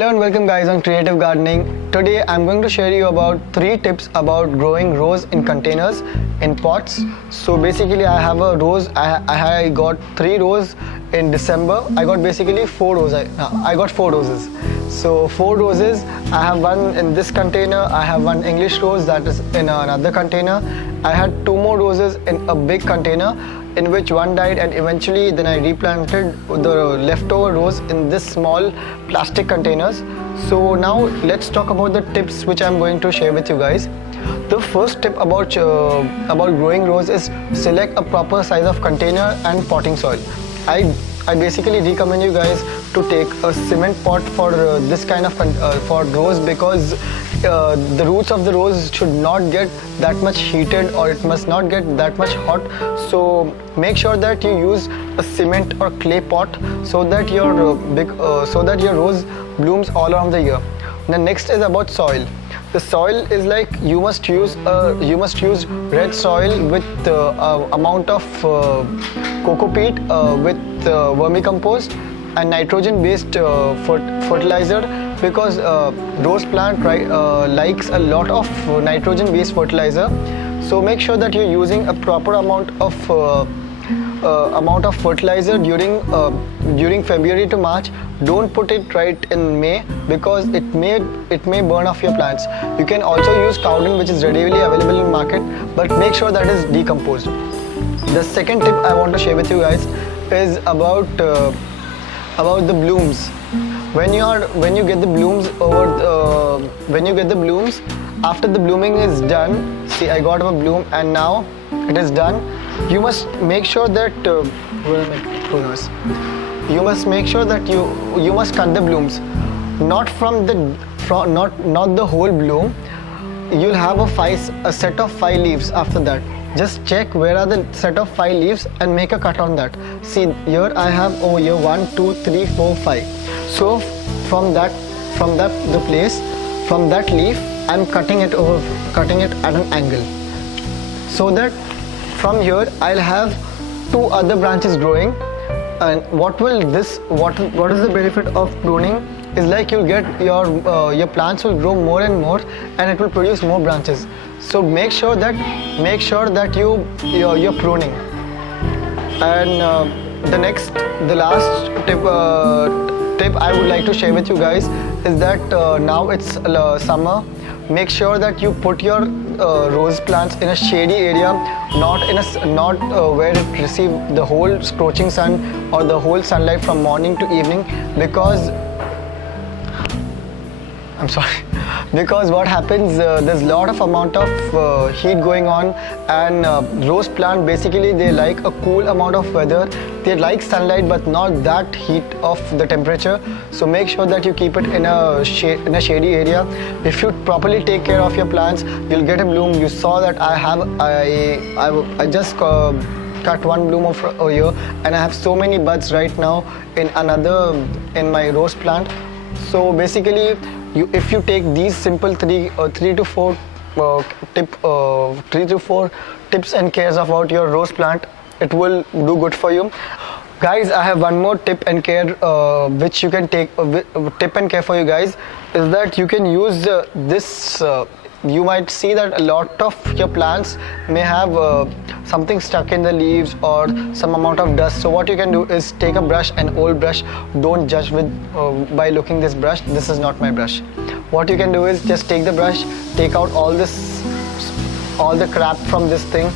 Hello and welcome guys on Creative Gardening. Today I'm going to share you about 3 tips about growing rose in containers, in pots. So basically I have a rose, I got 3 roses in December. I got basically 4 roses. I got 4 roses. So 4 roses, I have one in this container, I have one English rose that is in another container. I had 2 more roses in a big container, in which one died, and eventually then I replanted the leftover rose in this small plastic containers. So now let's talk about the tips which I'm going to share with you guys. The first tip about growing rose is select a proper size of container and potting soil. I basically recommend you guys to take a cement pot for this kind of for rose, because the roots of the rose should not get that much heated, or it must not get that much hot. So make sure that you use a cement or clay pot so that your rose blooms all around the year. The next is about soil. The soil is like you must use red soil with amount of coco peat with vermicompost and nitrogen based fertilizer, because rose plant likes a lot of nitrogen based fertilizer. So make sure that you're using a proper amount of fertilizer during February to March. Don't put it right in May, because it may burn off your plants. You can also use cow dung, which is readily available in market, but make sure that is decomposed. The second tip I want to share with you guys is about the blooms. When you get the blooms, after the blooming is done, see, I got a bloom and now it is done. You must make sure that you must make sure that you must cut the blooms, not the whole bloom. You'll have a set of 5 leaves after that. Just check where are the set of 5 leaves and make a cut on that. See, here I have over here 1, 2, 3, 4, 5. So from that leaf I'm cutting it at an angle, so that from here I'll have 2 other branches growing. And what is the benefit of pruning is like you'll get your plants will grow more and more, and it will produce more branches. So make sure that you're pruning. And the last tip I would like to share with you guys is that now it's summer. Make sure that you put your rose plants in a shady area, not where it receives the whole scorching sun or the whole sunlight from morning to evening, because what happens, there's a lot of amount of heat going on, and rose plant basically they like a cool amount of weather. They like sunlight but not that heat of the temperature. So make sure that you keep it in a shady area. If you properly take care of your plants, you'll get a bloom. You saw that I just cut one bloom over here, and I have so many buds right now in my rose plant. So basically, if you take these simple 3 to 4 tips and cares about your rose plant, it will do good for you. Guys, I have one more tip and care which you can take. Tip and care for you guys is that you can use this. You might see that a lot of your plants may have something stuck in the leaves or some amount of dust. So what you can do is take a brush, an old brush. Don't judge by looking this brush. This is not my brush. What you can do is just take the brush, take out all the crap from this thing.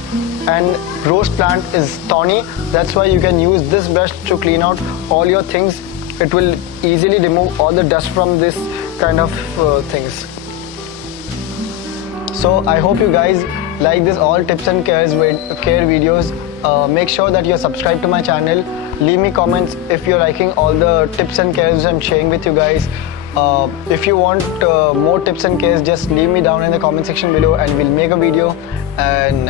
And rose plant is thorny. That's why you can use this brush to clean out all your things. It will easily remove all the dust from this kind of things. So I hope you guys like this all tips and care videos. Make sure that you're subscribed to my channel. Leave me comments if you're liking all the tips and cares I'm sharing with you guys. If you want more tips and cares, just leave me down in the comment section below and we'll make a video. And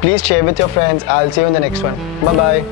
please share with your friends. I'll see you in the next one. Bye bye.